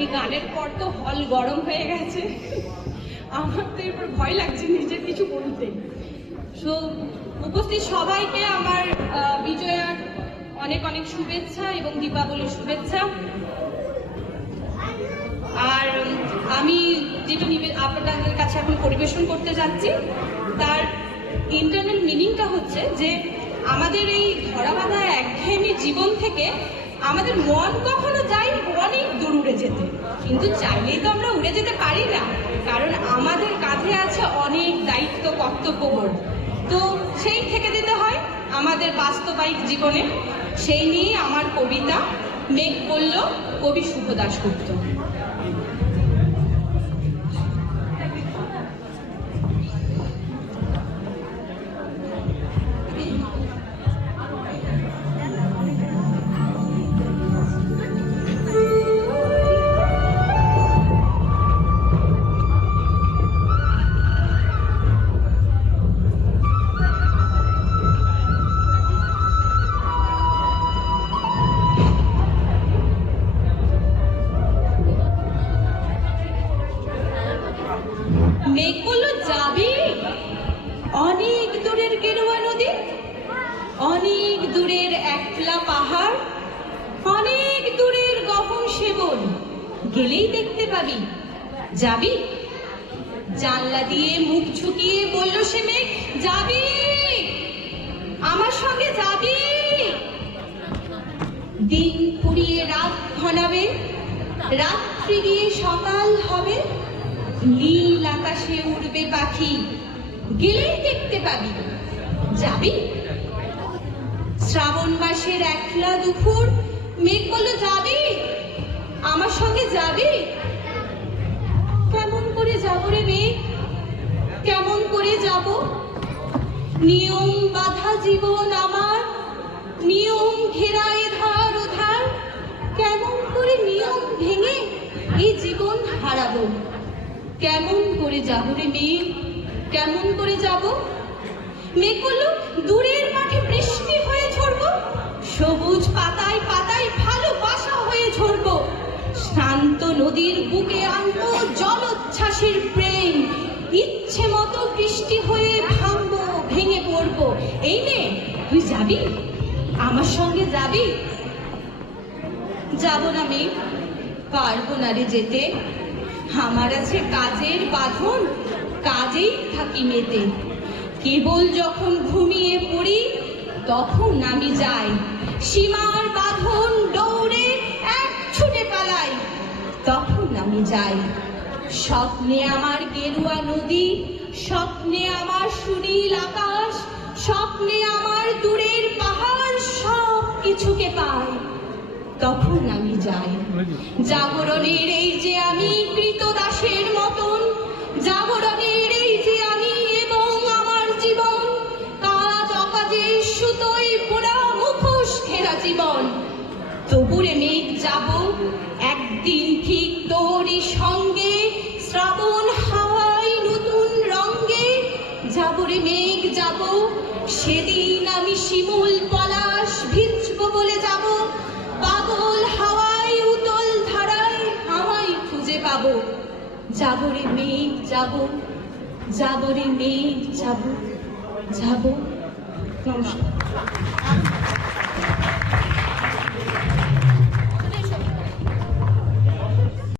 এই গানের পর তো হল গরম হয়ে গেছে, আমার তো এরপর ভয় লাগছে নিজের কিছু বলতে। সো উপস্থিত সবাইকে আমার বিজয়ার অনেক অনেক শুভেচ্ছা এবং দীপাবলির শুভেচ্ছা। আর আমি যেটা আপনাদের কাছে এখন পরিবেশন করতে যাচ্ছি তার ইন্টারনাল মিনিংটা হচ্ছে যে আমাদের এই ধরাবাঁধা একঘেয়েমি জীবন থেকে আমাদের মন কখনো যায় অনেক দূর উড়ে যেতে, কিন্তু চাইলেই তো আমরা উড়ে যেতে পারি না, কারণ আমাদের কাঁধে আছে অনেক দায়িত্ব কর্তব্যবোধ। তো সেই থেকে দিতে হয় আমাদের বাস্তবিক জীবনে। সেই নিয়ে আমার কবিতা মেঘ বলল, কবি শুভ দাশগুপ্ত। মেঘ বলল, যাবি অনেক দূরের গেরুয়া নদী, অনেক দূরের একলা পাহাড়, অনেক দূরের গহন সেবন, গেলেই দেখতে পাবি। যাবি? জানলা দিয়ে মুখ ঝুঁকিয়ে বলল সে মেঘ, যাবি? আমার সঙ্গে যাবি? দিন পুড়িয়ে রাত ঘনাবে, রাত্রি গিয়ে সকাল হবে, নীল আকাশে উড়বে পাখি, গেলেই দেখতে পাবি। যাবি? শ্রাবণ মাসের একলা দুপুর, মেঘ বলল, যাবি? আমার সঙ্গে যাবি? কেমন করে যাব রে মেঘ, কেমন করে যাব? নিয়ম বাঁধা জীবন আমার, নিয়ম ঘেরা এধার ওধার, কেমন করে নিয়ম ভেঙে এই জীবন হারাবো? কেমন করে যাব রে মেঘ, কেমন করে যাব? মেঘ বলল, দূরের মাঠে বৃষ্টি হয়ে ঝরবো, সবুজ পাতায় পাতায় ভালোবাসা হয়ে ঝরবো, শান্ত নদীর বুকে আনবো জলোচ্ছ্বাসের প্রেম, ইচ্ছে মতো বৃষ্টি হয়ে ভাঙবো, ভেঙে পড়বো। এই নে, তুই যাবি? আমার সঙ্গে যাবি? যাব না মেঘ, পারবো না রে যেতে, আমার আছে কাজের বাঁধন, কাজেই থাকি মেতে। কেবল যখন ঘুমিয়ে পড়ি তখন আমি যাই, সীমার বাঁধন দৌড়ে এক ছুটে পালাই, তখন আমি যাই। স্বপ্নে আমার গেরুয়া নদী, স্বপ্নে আমার সুনীল আকাশ, স্বপ্নে আমার দূরের পাহাড়, সব কিছুকে পাই, তখন আমি যাই। জাগরণের এই যে আমি কৃতদাসের মতন, জাগরণের এই যে আমি এবং আমার জীবন, কাজ অকাজে সুতোয় পোড়া মুখোশ ঘেরা জীবন, তবুরে মেঘ যাব একদিন ঠিক তোরই সঙ্গে, শ্রাবণ হাওয়ায় নতুন রঙ্গে। যাব রে মেঘ যাব, সেদিন আমি শিমুল পলাশ ভিজব বলে যাব, পাগল হাওয়ায় উতল ধারায় আমায় খুঁজে পাবো। যাব রে মেঘ যাব, যাব রে মেঘ যাব, যাব। নমস্কার।